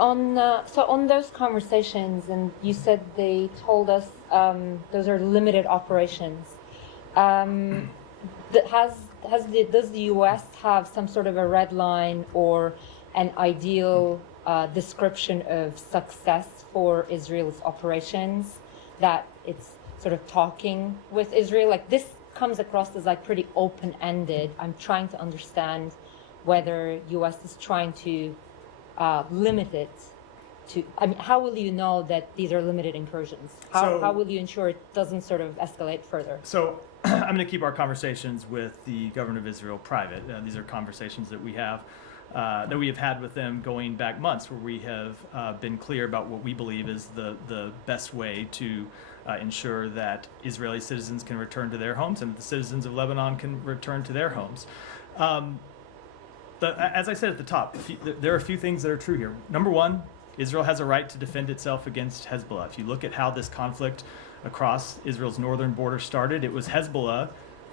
On those conversations, and you said they told us those are limited operations. Does the U.S. have some sort of a red line or an ideal description of success for Israel's operations, that it's sort of talking with Israel? Like, this comes across as like pretty open-ended. I'm trying to understand whether U.S. is trying to limit it to, I mean, how will you know that these are limited incursions? How will you ensure it doesn't sort of escalate further? So I'm going to keep our conversations with the government of Israel private. These are conversations that we have had with them going back months, where we have been clear about what we believe is the best way to ensure that Israeli citizens can return to their homes and the citizens of Lebanon can return to their homes. As I said at the top, there are a few things that are true here. Number one, Israel has a right to defend itself against Hezbollah. If you look at how this conflict across Israel's northern border started, it was Hezbollah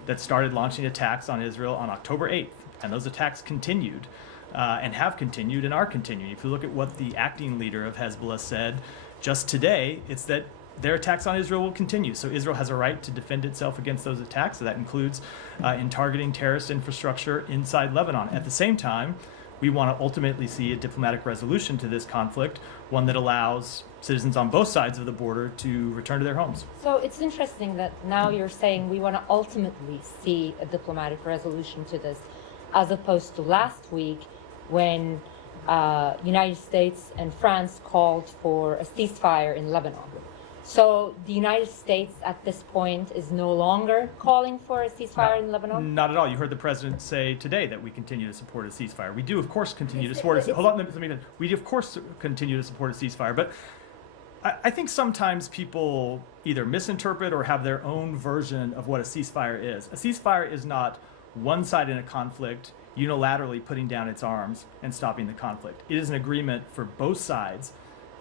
that started launching attacks on Israel on October 8th. And those attacks continued and have continued and are continuing. If you look at what the acting leader of Hezbollah said just today, it's that their attacks on Israel will continue. So Israel has a right to defend itself against those attacks. So that includes in targeting terrorist infrastructure inside Lebanon. At the same time, we want to ultimately see a diplomatic resolution to this conflict, one that allows citizens on both sides of the border to return to their homes. So it's interesting that now you're saying we want to ultimately see a diplomatic resolution to this, as opposed to last week when United States and France called for a ceasefire in Lebanon. So the United States at this point is no longer calling for a ceasefire in Lebanon? Not at all. You heard the president say today that we continue to support a ceasefire. We do, of course, continue to support a ceasefire. Hold on, let me. We do, of course, continue to support a ceasefire. But I think sometimes people either misinterpret or have their own version of what a ceasefire is. A ceasefire is not one side in a conflict unilaterally putting down its arms and stopping the conflict. It is an agreement for both sides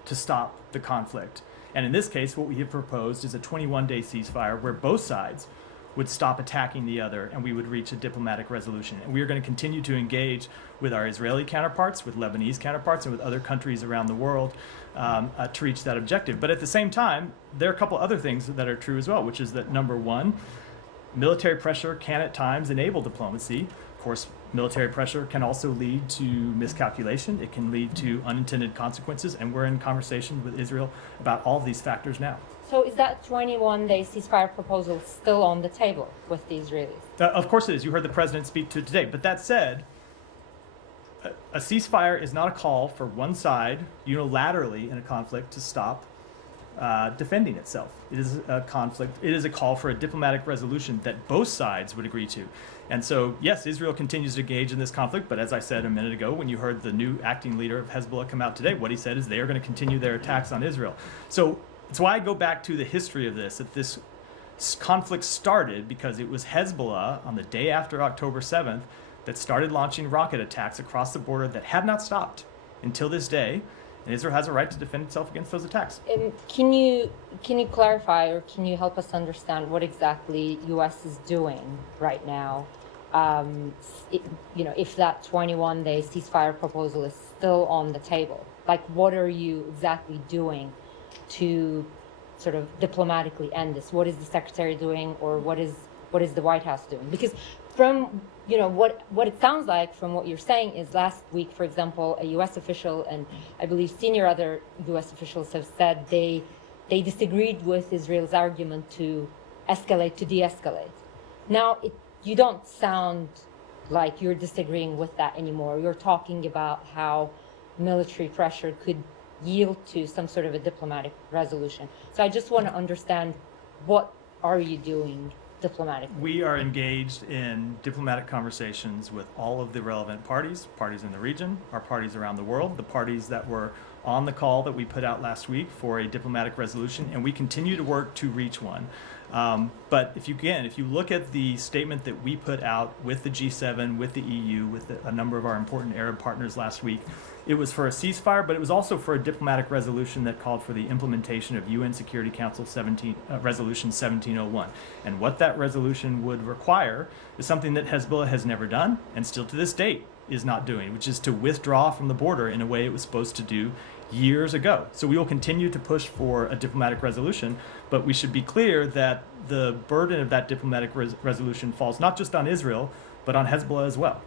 to stop the conflict. And in this case, what we have proposed is a 21-day ceasefire where both sides would stop attacking the other and we would reach a diplomatic resolution. And we are going to continue to engage with our Israeli counterparts, with Lebanese counterparts, and with other countries around the world to reach that objective. But at the same time, there are a couple other things that are true as well, which is that, number one, military pressure can at times enable diplomacy. Of course, military pressure can also lead to miscalculation. It can lead to unintended consequences, and we're in conversation with Israel about all of these factors now. So is that 21-day ceasefire proposal still on the table with the Israelis? Of course it is. You heard the president speak to it today. But that said, a ceasefire is not a call for one side unilaterally in a conflict to stop defending itself. It is a conflict. It is a call for a diplomatic resolution that both sides would agree to. And so, yes, Israel continues to engage in this conflict, but as I said a minute ago, when you heard the new acting leader of Hezbollah come out today, what he said is they are going to continue their attacks on Israel. So it's why I go back to the history of this, that this conflict started because it was Hezbollah on the day after October 7th that started launching rocket attacks across the border that have not stopped until this day. And Israel has a right to defend itself against those attacks. Can you clarify, or can you help us understand what exactly U.S. is doing right now? If that 21-day ceasefire proposal is still on the table, like, what are you exactly doing to sort of diplomatically end this? What is the secretary doing, or what is the White House doing? Because from what it sounds like from what you're saying is last week, for example, a U.S. official and I believe senior other U.S. officials have said they disagreed with Israel's argument to escalate to de-escalate. Now, you don't sound like you're disagreeing with that anymore. You're talking about how military pressure could yield to some sort of a diplomatic resolution. So I just want to understand, what are you doing diplomatically? We are engaged in diplomatic conversations with all of the relevant parties in the region, our parties around the world, the parties that were on the call that we put out last week for a diplomatic resolution, and we continue to work to reach one. But if you look at the statement that we put out with the G7, with the EU, with a number of our important Arab partners last week, it was for a ceasefire, but it was also for a diplomatic resolution that called for the implementation of UN Security Council Resolution 1701. And what that resolution would require is something that Hezbollah has never done, and still to this date is not doing, which is to withdraw from the border in a way it was supposed to do years ago. So we will continue to push for a diplomatic resolution, but we should be clear that the burden of that diplomatic resolution falls not just on Israel, but on Hezbollah as well.